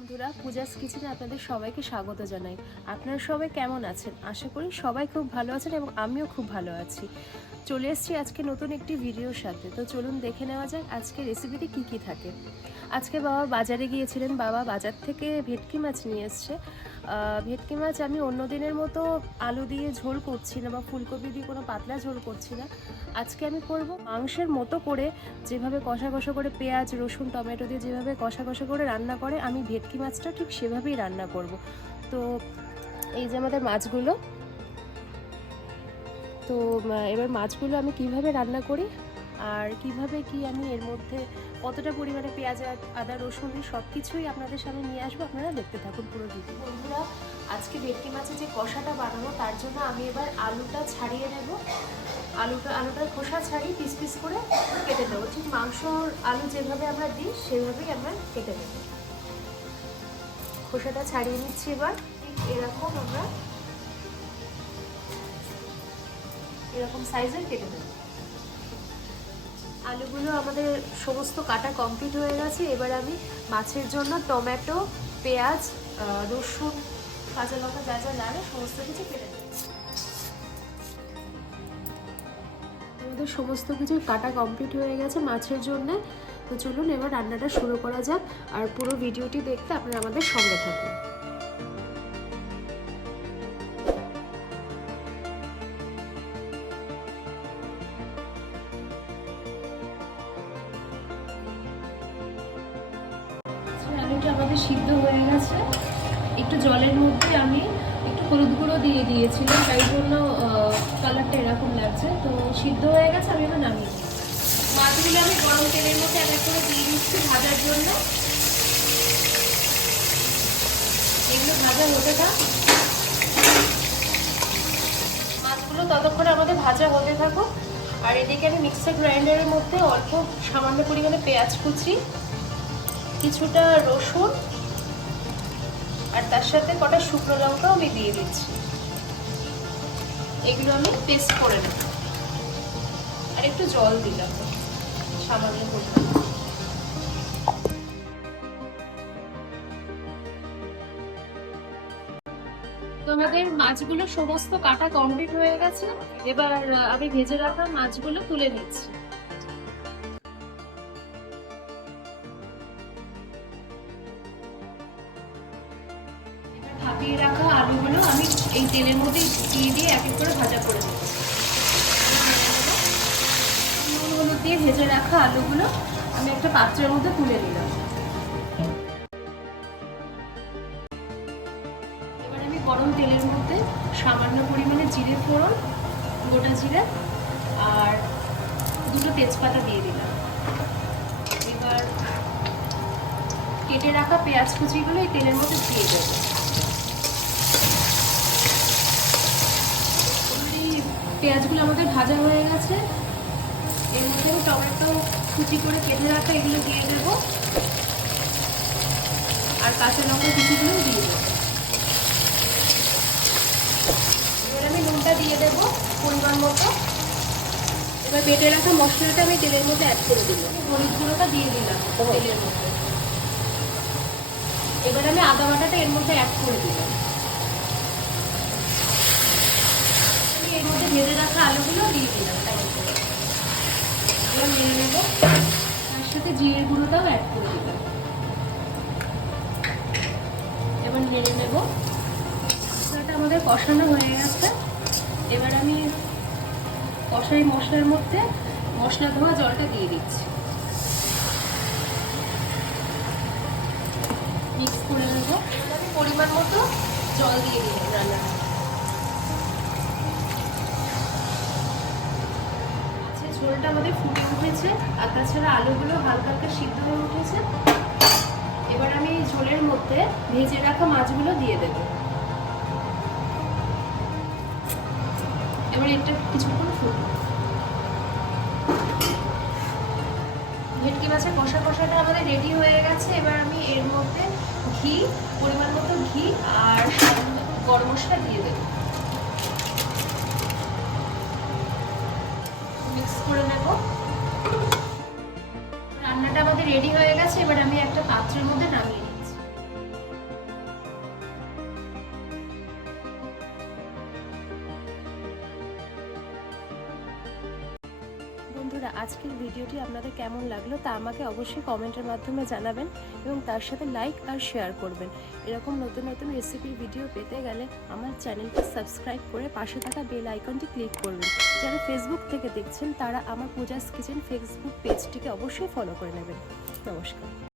বন্ধুরা, পূজাস কিচেনে আপনাদের সবাইকে স্বাগত জানাই। আপনারা সবাই কেমন আছেন? আশা করি সবাই খুব ভালো আছেন এবং আমিও খুব ভালো আছি। চলে এসেছি আজকে নতুন একটি ভিডিওর সাথে। তো চলুন দেখে নেওয়া যাক আজকে রেসিপিতে কি কি থাকে। আজকে বাবা বাজারে গিয়েছিলেন, বাবা বাজার থেকে ভেটকি মাছ নিয়ে এসছে। ভেটকি মাছ আমি অন্য দিনের মতো আলু দিয়ে ঝোল করছি না বা ফুলকপি দিয়ে কোনো পাতলা ঝোল করছি না। আজকে আমি করব মাংসের মতো করে, যেভাবে কষা কষা করে পেঁয়াজ রসুন টমেটো দিয়ে যেভাবে কষা কষা করে রান্না করে আমি ভেটকি মাছটা ঠিক সেভাবেই রান্না করব। তো এই যে আমাদের মাছগুলো, তো এবার মাছগুলো আমি কিভাবে রান্না করি আর কিভাবে কি আমি এর মধ্যে কতটা পরিমাণে পেঁয়াজ আদা রসুন দিয়ে সব কিছুই আপনাদের সামনে নিয়ে আসবো। আপনারা দেখতে থাকুন পুরো ভিডিও। বন্ধুরা, আজকে ভেটকি মাছের যে কষাটা বানাবো তার জন্য আমি এবার আলুটা ছাড়িয়ে নেব। আলুটার খোসা ছাড়িয়ে পিস পিস করে কেটে দেবো। ঠিক মাংসর আলু যেভাবে আমরা দিই সেভাবেই আমরা কেটে নেব। খোসাটা ছাড়িয়ে নিচ্ছি এবার। ঠিক এরকম আমরা এরকম সাইজের কেটে নেব। আলুগুলো আমাদের সমস্ত কাটা কমপ্লিট হয়ে গেছে। এবার আমি মাছের জন্য টমেটো পেঁয়াজ রসুন কাঁচা লঙ্কা যা যা লাগে সমস্ত কিছু কেটে নেব। আমাদের সমস্ত কিছু কাটা কমপ্লিট হয়ে গেছে মাছের জন্য। তো চলুন এবার রান্নাটা শুরু করা যাক। আর পুরো ভিডিওটি দেখতে আপনারা আমাদের সঙ্গে থাকুন। আলুটা আমাদের সিদ্ধ হয়ে গেছে। একটু জলের মধ্যে আমি একটু হলুদ গুঁড়ো দিয়ে দিয়েছিলাম, তাই জন্য কালারটা এরকম লাগছে। তো সিদ্ধ হয়ে গেছে, আমি এবার নামিয়ে দিই। মাছগুলো আমি গরম তেলের মধ্যে এক এক করে দিয়ে দিচ্ছি ভাজার জন্য। এগুলো ভাজা হতে থাক, মাছগুলো ততক্ষণে আমাদের ভাজা হতে থাকুক। আর এদিকে আমি মিক্সার গ্রাইন্ডারের মধ্যে অল্প সামান্য পরিমাণে পেঁয়াজ কুচি, কিছুটা রসুন আর তার সাথে কটা শুকনো লঙ্কাও আমি দিয়ে দিচ্ছি। এগুলো আমি পেস্ট করে নেব। আর একটু জল দিলাম সামান্য পরিমাণে। তো আমাদের মাছগুলো সমস্ত কাটা কমপ্লিট হয়ে গেছে। এবার আমি ভেজে রাখা মাছগুলো তুলে নিচ্ছি। ভাপিয়ে রাখা আলুগুলো আমি এই তেলের মধ্যে দিয়ে এক এক করে ভাজা করে দিচ্ছি। নুন হলুদ দিয়ে ভেজে রাখা আলুগুলো আমি একটা পাত্রের মধ্যে তুলে নিলাম। এবার আমি গরম তেলের মধ্যে সামান্য পরিমাণে জিরে ফোড়ন, গোটা জিরে আর দুটো তেজপাতা দিয়ে দিলাম। এবার কেটে রাখা পেঁয়াজ কুচিগুলো এই তেলের মধ্যে দিয়ে দেবো। পেঁয়াজগুলো আমাদের ভাজা হয়ে গেছে। এর মধ্যে আমি টমেটো কুচি করে কেটে রাখা এগুলো দিয়ে দেব আর কাঁচা লঙ্কা কুচিগুলো দিয়ে দেবো। এবার আমি নুনটা দিয়ে দেব পরিমাণ মতো। এবার বেটে রাখা মশলাটা আমি তেলের মধ্যে অ্যাড করে দিলাম। হলুদ গুঁড়োটা দিয়ে দিলাম তেলের মধ্যে। এবার আমি আদা বাটাটা এর মধ্যে অ্যাড করে দিলাম। এর মধ্যে ভেজে রাখা আলুগুলো দিয়ে দিলাম। এবার নিয়ে নেব, তার সাথে জিরে গুঁড়োটাও অ্যাড করে দিলাম। এবার নিয়ে নেব। মশলাটা আমাদের কষানো হয়ে গেছে। এবার আমি কষাই মশলার মধ্যে মশলা ধোয়া জলটা দিয়ে দিচ্ছি। মিক্স করে নেব। আমি পরিমাণ মতো জল দিয়ে দিলাম রান্নার। ঝোলটা আমাদের ফুটে উঠেছে আর তাছাড়া আলুগুলো হালকা হালকা সিদ্ধ হয়ে উঠেছে। এবার আমি এই ঝোলের মধ্যে ভেজে রাখা মাছগুলো দিয়ে দেব। এবার এটা কিছুক্ষণ ফুটবে। ভেটকি মাছের কষাটা আমাদের রেডি হয়ে গেছে। এবার আমি এর মধ্যে ঘি, পরিমাণ মতো ঘি আর গরম মশলা দিয়ে দেব। মিক্স করে নেব। রান্নাটা আমাদের রেডি হয়ে গেছে। এবার আমি একটা পাত্রের মধ্যে নামিয়ে নিচ্ছি। আজকের ভিডিওটি আপনাদের কেমন লাগলো তা আমাকে অবশ্যই কমেন্টের মাধ্যমে জানাবেন এবং তার সাথে লাইক আর শেয়ার করবেন। এরকম নতুন নতুন রেসিপির ভিডিও পেতে গেলে আমার চ্যানেলকে সাবস্ক্রাইব করে পাশে থাকা বেল আইকনটি ক্লিক করবেন। যারা ফেসবুক থেকে দেখছেন তারা আমার পূজাস কিচেন ফেসবুক পেজটিকে অবশ্যই ফলো করে নেবেন। নমস্কার।